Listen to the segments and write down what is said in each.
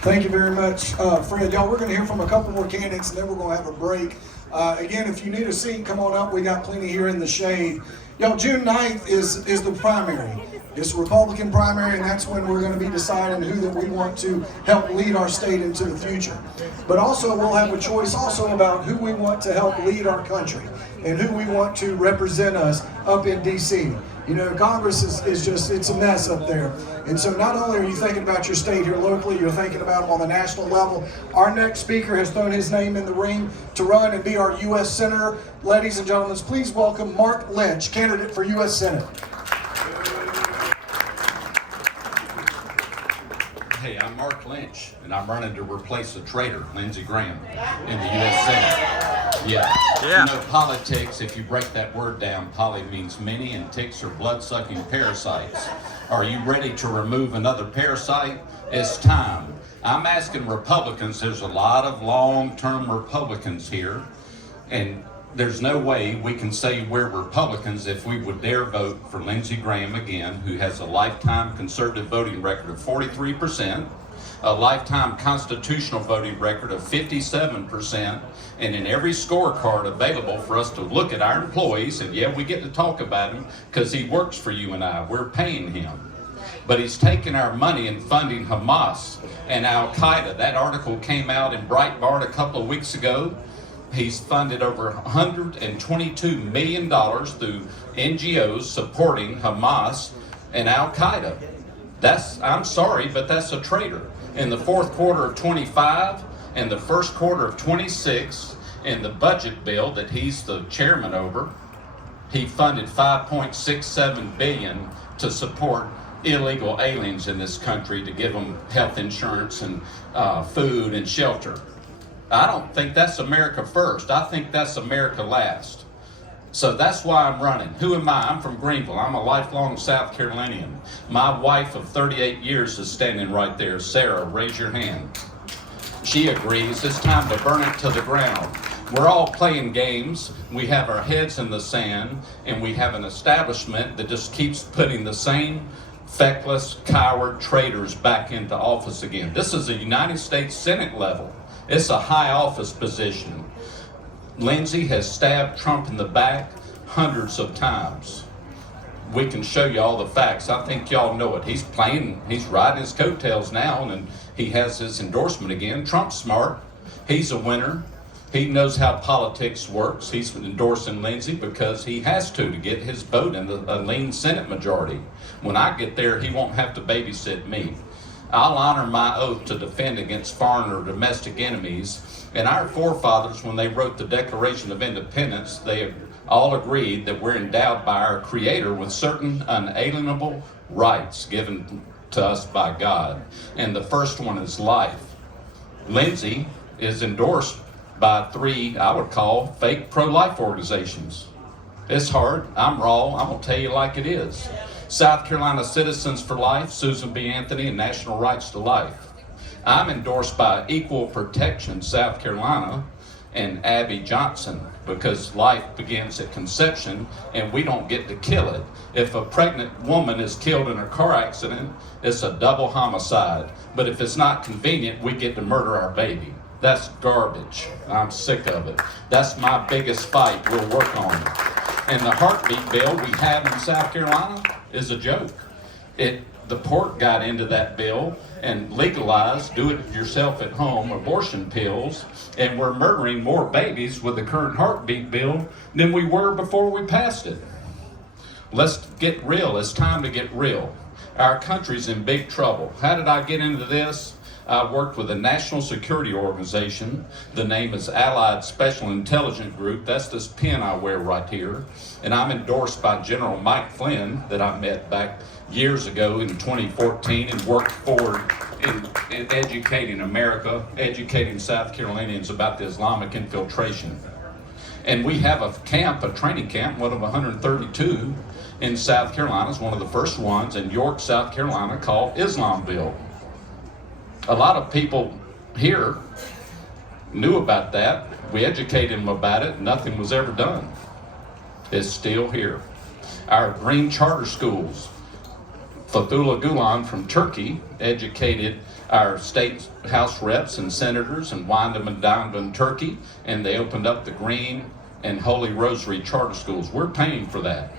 Thank you very much, Fred. Y'all, we're going to hear from a couple more candidates, and then we're going to have a break. Again, if you need a seat, come on up. We got plenty here in the shade. Y'all, June 9th is the primary. It's a Republican primary, and that's when we're going to be deciding who that we want to help lead our state into the future. But also, we'll have a choice also about who we want to help lead our country and who we want to represent us up in D.C. You know, Congress is just, it's a mess up there. And so not only are you thinking about your state here locally, you're thinking about them on the national level. Our next speaker has thrown his name in the ring to run and be our U.S. Senator. Ladies and gentlemen, please welcome Mark Lynch, candidate for U.S. Senate. Hey, I'm Mark Lynch, and I'm running to replace the traitor, Lindsey Graham, in the U.S. Senate. Yeah. You know, politics, if you break that word down, poly means many, and ticks are blood-sucking parasites. Are you ready to remove another parasite? It's time. I'm asking Republicans, there's a lot of long-term Republicans here, and there's no way we can say we're Republicans if we would dare vote for Lindsey Graham again, who has a lifetime conservative voting record of 43%, a lifetime constitutional voting record of 57%, and in every scorecard available for us to look at our employees, and yeah, we get to talk about him because he works for you and I, we're paying him. But he's taking our money and funding Hamas and Al-Qaeda. That article came out in Breitbart a couple of weeks ago. He's funded over $122 million through NGOs supporting Hamas and Al-Qaeda. I'm sorry, but that's a traitor. In the fourth quarter of 25 and the first quarter of 26, in the budget bill that he's the chairman over, he funded $5.67 billion to support illegal aliens in this country, to give them health insurance and food and shelter. I don't think that's America first. I think that's America last. So that's why I'm running. Who am I? I'm from Greenville. I'm a lifelong South Carolinian. My wife of 38 years is standing right there. Sarah, raise your hand. She agrees. It's time to burn it to the ground. We're all playing games. We have our heads in the sand, and we have an establishment that just keeps putting the same feckless, coward traitors back into office again. This is a United States Senate level. It's a high office position. Lindsey has stabbed Trump in the back hundreds of times. We can show you all the facts. I think y'all know it. He's riding his coattails now, and he has his endorsement again. Trump's smart. He's a winner. He knows how politics works. He's endorsing Lindsey because he has to get his vote in a lean Senate majority. When I get there, he won't have to babysit me. I'll honor my oath to defend against foreign or domestic enemies. And our forefathers, when they wrote the Declaration of Independence, they all agreed that we're endowed by our Creator with certain unalienable rights given to us by God. And the first one is life. Lindsey is endorsed by 3, I would call, fake pro-life organizations. It's hard. I'm raw. I'm going to tell you like it is. South Carolina Citizens for Life, Susan B. Anthony, and National Rights to Life. I'm endorsed by Equal Protection South Carolina and Abby Johnson, because life begins at conception and we don't get to kill it. If a pregnant woman is killed in a car accident, it's a double homicide. But if it's not convenient, we get to murder our baby. That's garbage. I'm sick of it. That's my biggest fight. We'll work on it. And the heartbeat bill we have in South Carolina is a joke. The port got into that bill and legalized do-it-yourself-at-home abortion pills, and we're murdering more babies with the current heartbeat bill than we were before we passed it. Let's get real. It's time to get real. Our country's in big trouble. How did I get into this? I worked with a national security organization. The name is Allied Special Intelligence Group. That's this pin I wear right here. And I'm endorsed by General Mike Flynn, that I met back years ago in 2014 and worked for in educating America, educating South Carolinians about the Islamic infiltration. And we have a training camp, one of 132 in South Carolina. It's one of the first ones in York, South Carolina, called Islamville. A lot of people here knew about that. We educated them about it. Nothing was ever done. It's still here. Our green charter schools, Fethullah Gulen from Turkey educated our state house reps and senators and wined them and dined them in Turkey, and they opened up the Green and Holy Rosary charter schools. We're paying for that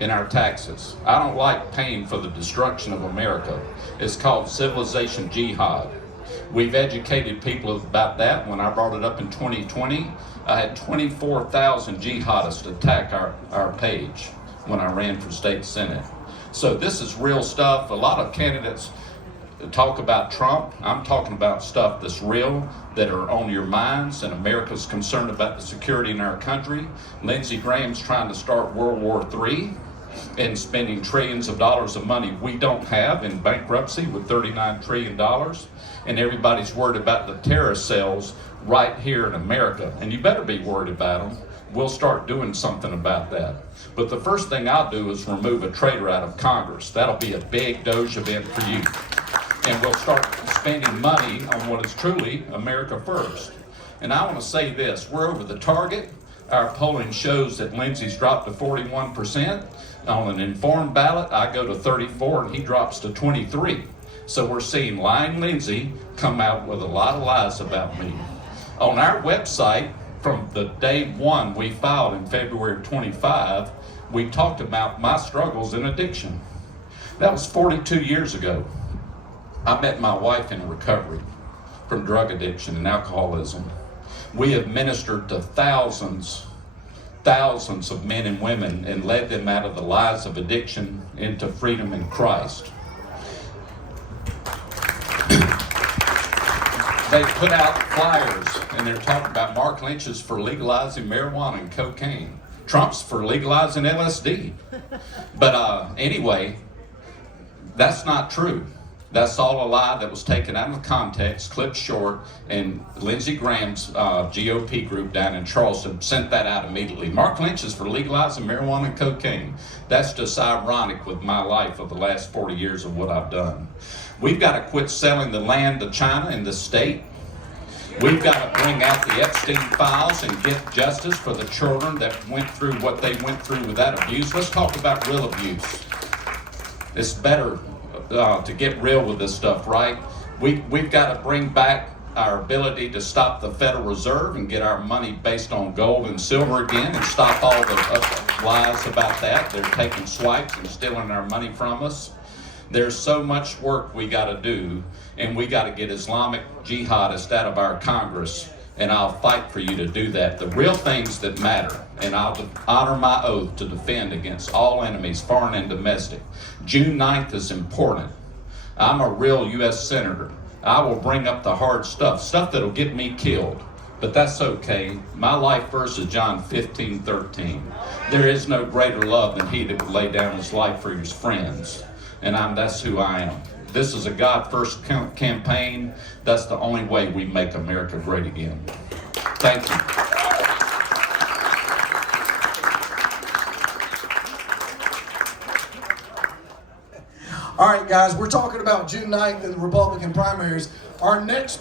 in our taxes. I don't like paying for the destruction of America. It's called civilization jihad. We've educated people about that. When I brought it up in 2020, I had 24,000 jihadists attack our page when I ran for state senate. So this is real stuff. A lot of candidates talk about Trump. I'm talking about stuff that's real, that are on your minds, and America's concerned about the security in our country. Lindsey Graham's trying to start World War III and spending trillions of dollars of money we don't have in bankruptcy with $39 trillion. And everybody's worried about the terrorist cells right here in America. And you better be worried about them. We'll start doing something about that. But the first thing I'll do is remove a traitor out of Congress. That'll be a big Doge event for you. And we'll start spending money on what is truly America first. And I want to say this, we're over the target. Our polling shows that Lindsey's dropped to 41%. On an informed ballot, I go to 34 and he drops to 23. So we're seeing lying Lindsey come out with a lot of lies about me. On our website, from the day one we filed in February of 25, we talked about my struggles in addiction. That was 42 years ago. I met my wife in recovery from drug addiction and alcoholism. We have ministered to thousands of men and women and led them out of the lies of addiction into freedom in Christ. They put out flyers and they're talking about Mark Lynch is for legalizing marijuana and cocaine. Trump's for legalizing LSD. But anyway, that's not true. That's all a lie that was taken out of context, clipped short, and Lindsey Graham's GOP group down in Charleston sent that out immediately. Mark Lynch is for legalizing marijuana and cocaine. That's just ironic with my life of the last 40 years of what I've done. We've got to quit selling the land to China and the state. We've got to bring out the Epstein files and get justice for the children that went through what they went through with that abuse. Let's talk about real abuse. It's better to get real with this stuff, right? We've got to bring back our ability to stop the Federal Reserve and get our money based on gold and silver again and stop all the lies about that. They're taking swipes and stealing our money from us. There's so much work we got to do, and we got to get Islamic jihadists out of our Congress, and I'll fight for you to do that. The real things that matter, and I'll honor my oath to defend against all enemies, foreign and domestic. June 9th is important. I'm a real U.S. Senator. I will bring up the hard stuff that'll get me killed. But that's okay. My life verse is John 15:13. There is no greater love than he that would lay down his life for his friends. And that's who I am. This is a God First campaign. That's the only way we make America great again. Thank you. All right, guys, we're talking about June 9th and the Republican primaries. Our next